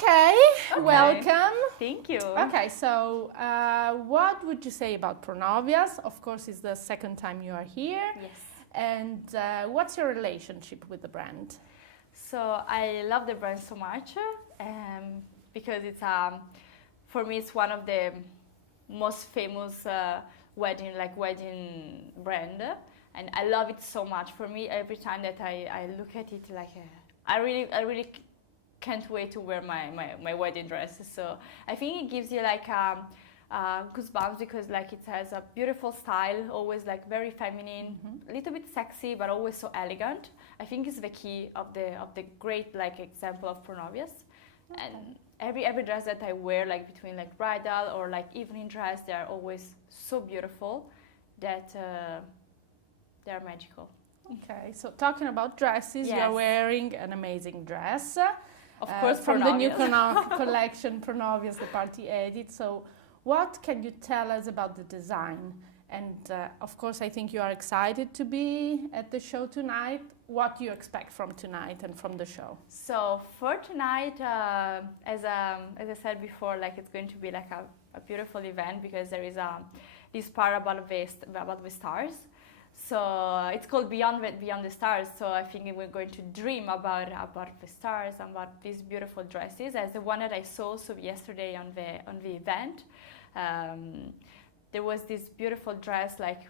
Okay, welcome. Thank you. Okay, so what would you say about Pronovias? Of course, it's the second time you are here. Yes. And what's your relationship with the brand? So I love the brand so much because it's for me it's one of the most famous wedding brand, and I love it so much. For me, every time that I look at it, I really can't wait to wear my wedding dress. So I think it gives you goosebumps because it has a beautiful style, always very feminine, a little bit sexy, but always so elegant. I think it's the key of the great example of Pronovias. Okay. And every dress that I wear, between bridal or evening dress, they are always so beautiful that they are magical. Okay, so talking about dresses, yes. You're wearing an amazing dress. Of course, from the new Pronovias. collection, Pronovias, the party edit. So what can you tell us about the design? And of course, I think you are excited to be at the show tonight. What do you expect from tonight and from the show? So for tonight, as I said before, it's going to be a beautiful event because there is this part about the stars. So it's called Beyond the Stars. So I think we're going to dream about the stars, about these beautiful dresses. As the one that I saw yesterday on the event, there was this beautiful dress like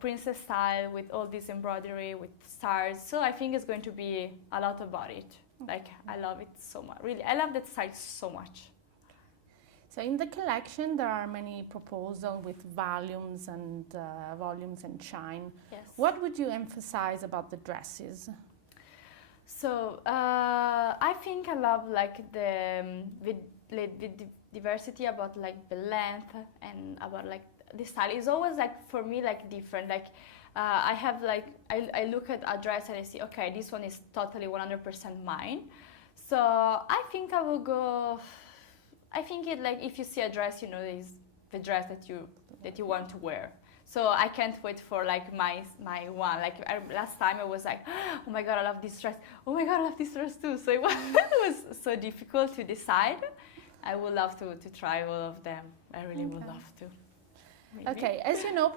princess style with all this embroidery with stars. So I think it's going to be a lot about it. I love it so much. Really, I love that style so much. So in the collection, there are many proposals with volumes and shine. Yes. What would you emphasize about the dresses? So I think I love the diversity about the length and about the style. It's always for me different. I have I look at a dress and I see, okay, this one is totally 100% mine. So I think I will go. I think if you see a dress, is the dress that you want to wear. So I can't wait for my one. Last time I was oh my god, I love this dress. Oh my god, I love this dress too. So it was so difficult to decide. I would love to try all of them. I really would love to. Maybe. Okay, as you know,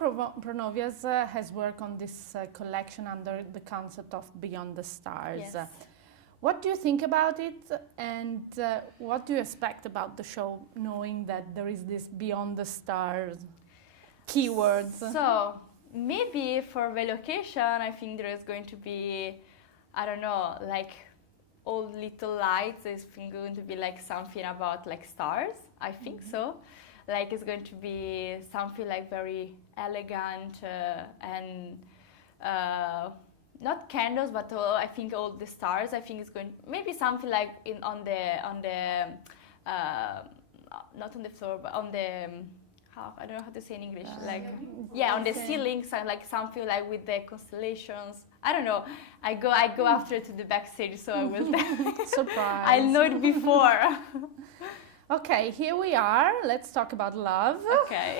Pronovias has worked on this collection under the concept of Beyond the Stars. Yes. What do you think about it, and what do you expect about the show, knowing that there is this Beyond the Stars keywords? So maybe for the location, I think there is going to be, I don't know, all little lights. It's going to be something about stars. I think so. It's going to be something very elegant and. Not candles, but I think all the stars. I think it's going maybe something on the not on the floor, but on the I don't know how to say in English. On the ceiling, something with the constellations. I don't know. I go after to the backstage, so I will. Surprise! I'll know it before. Okay, here we are. Let's talk about love. Okay.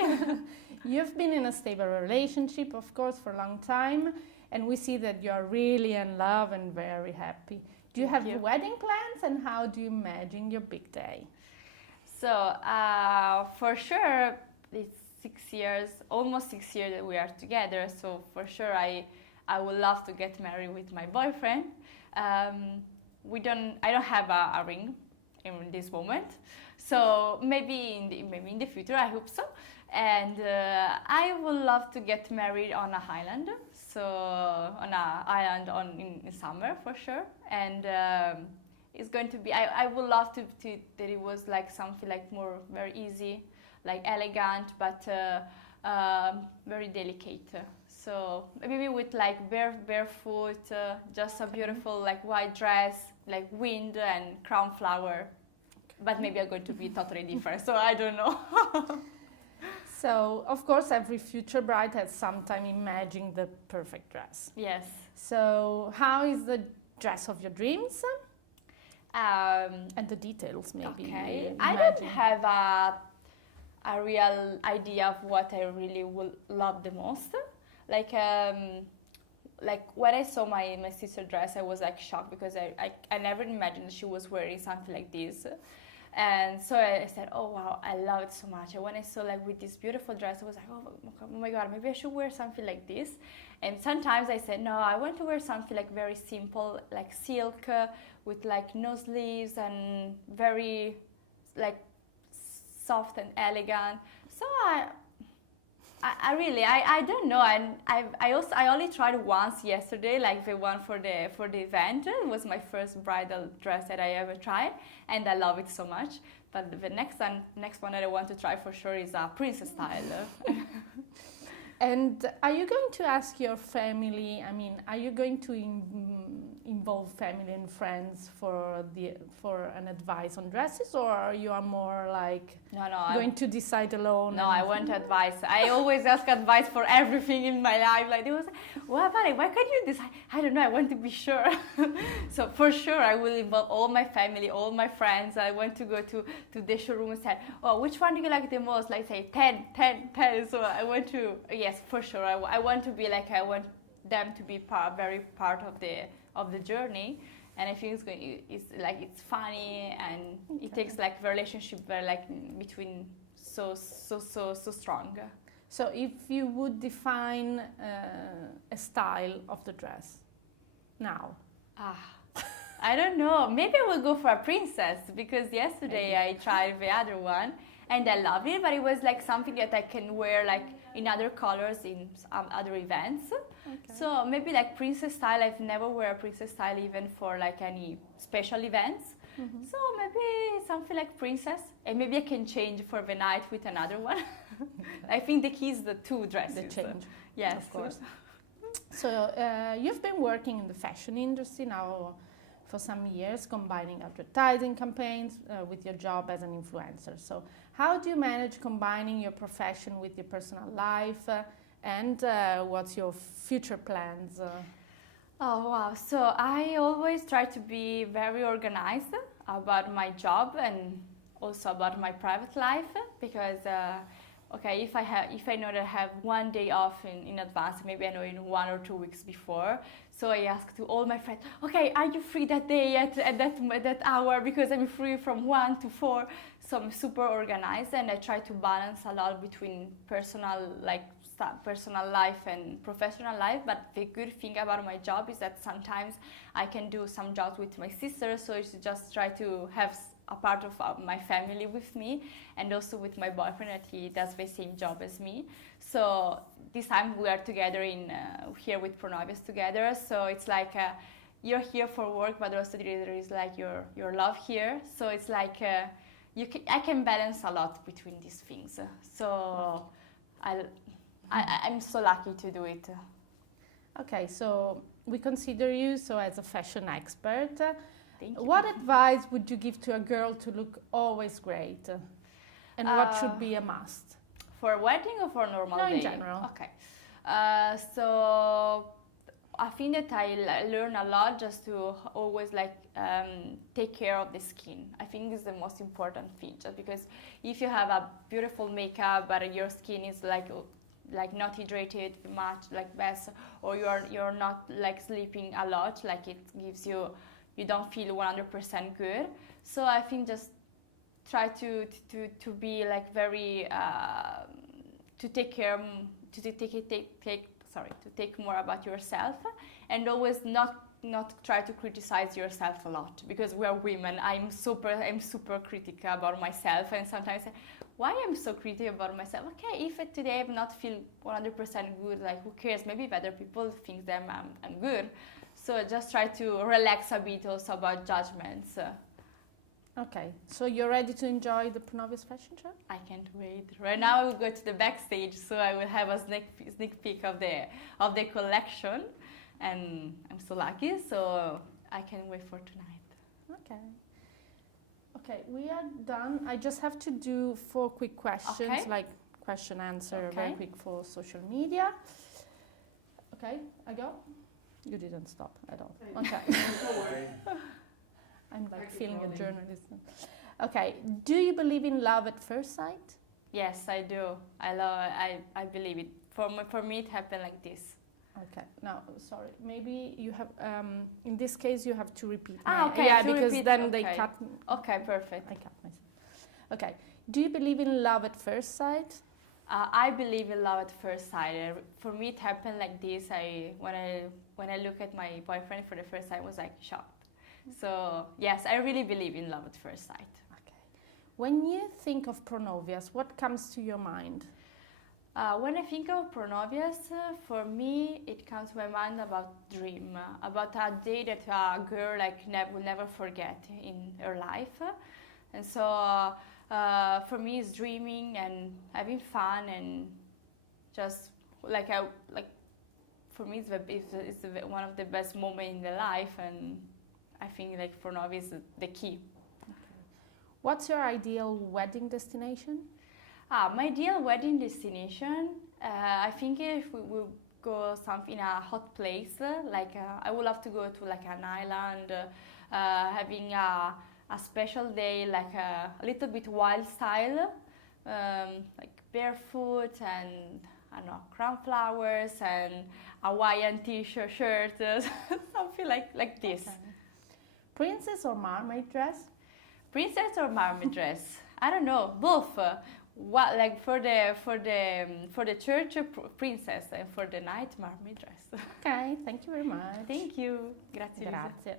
You've been in a stable relationship, of course, for a long time. And we see that you're really in love and very happy. Do you have wedding plans, and how do you imagine your big day? So for sure, it's 6 years, almost 6 years that we are together. So for sure, I would love to get married with my boyfriend. I don't have a ring in this moment. So maybe in the future, I hope so. And I would love to get married on an island. So on an island in summer for sure, and it's going to be. I would love to that it was something more very easy, elegant, but very delicate. So maybe with barefoot, just a beautiful white dress, wind and crown flower. But maybe I'm going to be totally different. So I don't know. So, of course, every future bride has sometime imagining the perfect dress. Yes. So, how is the dress of your dreams? And the details, maybe. Okay. I don't have a real idea of what I really would love the most. When I saw my sister's dress, I was shocked because I never imagined she was wearing something like this. And so I said, oh wow, I love it so much. And when I saw like with this beautiful dress, I was like, oh my god, maybe I should wear something like this. And sometimes I said, no, I want to wear something like very simple, like silk, with like no sleeves and very like soft and elegant. So I really don't know, and I only tried once yesterday, like the one for the event. It was my first bridal dress that I ever tried, and I love it so much. But the next one that I want to try for sure is a princess style. And are you going to ask your family? I mean, are you going to involve family and friends for an advice on dresses, or you are more like going to decide alone? No, I want advice. I always ask advice for everything in my life. Like they was, why can't you decide? I don't know. I want to be sure. So for sure, I will involve all my family, all my friends. I want to go to the showroom and say, oh, which one do you like the most? Like say 10. So I want to. Yes, for sure. I want to be like, I want them to be very part of the journey, and I think it's funny, and it takes like the relationship like between so strong. So if you would define a style of the dress now, I don't know. Maybe I will go for a princess, because yesterday I tried the other one and I loved it, but it was like something that I can wear like in other colors in other events. Okay. So maybe like princess style. I've never wear a princess style even for like any special events. Mm-hmm. So maybe something like princess, and maybe I can change for the night with another one. I think the key is the two dresses. The change. Yes, of course. So you've been working in the fashion industry now for some years, combining advertising campaigns with your job as an influencer. So how do you manage combining your profession with your personal life, and what's your future plans? Oh wow, so I always try to be very organized about my job and also about my private life, because okay, if I know that I have one day off in advance, maybe I know in 1 or 2 weeks before. So I ask to all my friends, okay, are you free that day at that hour? Because I'm free from 1 to 4. So I'm super organized, and I try to balance a lot between personal life and professional life. But the good thing about my job is that sometimes I can do some jobs with my sister, so I just try to have a part of my family with me, and also with my boyfriend, that he does the same job as me. So this time we are together here with PRONOVIAS together. So it's like you're here for work, but also there is like your love here. So it's like I can balance a lot between these things. So I'm so lucky to do it. Okay, so we consider you as a fashion expert. Thank you. What advice would you give to a girl to look always great? And what should be a must? For a wedding or for a normal day? In general. Okay. So I think that I learn a lot just to always take care of the skin. I think it's the most important thing, just because if you have a beautiful makeup but your skin is like not hydrated much, like best, or you're not like sleeping a lot, like it gives you don't feel 100% good. So I think just try to be like very to take more about yourself, and always not try to criticize yourself a lot, because we are women. I'm super critical about myself, and sometimes why I'm so critical about myself? Okay, if today I'm not feel 100% good, like who cares? Maybe if other people think that I'm good. So just try to relax a bit also about judgments. Okay, so you're ready to enjoy the PRONOVIAS fashion show? I can't wait. Right now I will go to the backstage, so I will have a sneak peek of the collection, and I'm so lucky, so I can't wait for tonight. Okay, we are done. I just have to do 4 quick questions, like question answer, very quick for social media. Okay, I go? You didn't stop at all. Okay. I'm like feeling a journalist. Okay, do you believe in love at first sight? Yes, I do. I believe it. For me, it happened like this. Okay. Now, sorry. Maybe you have. In this case, you have to repeat. Okay. Yeah, because then they cut. Okay, perfect. I cut myself. Okay. Do you believe in love at first sight? I believe in love at first sight. For me, it happened like this. When I look at my boyfriend for the first time, I was like shocked. So yes, I really believe in love at first sight. Okay. When you think of Pronovias, what comes to your mind? When I think of Pronovias, for me, it comes to my mind about dream, about a day that a girl will never forget in her life. And so for me, it's dreaming and having fun and just for me, it's one of the best moments in the life, and I think Pronovias is the key. Okay. What's your ideal wedding destination? My ideal wedding destination, I think if we will go something in a hot place, I would love to go to an island, having a special day, a little bit wild style, barefoot and I don't know, crown flowers and Hawaiian t-shirt, something like this. Okay. Princess or mermaid dress? Princess or mermaid dress? I don't know, both. For the church, princess, and for the night, mermaid dress. Okay, thank you very much. Thank you. Grazie. Grazie.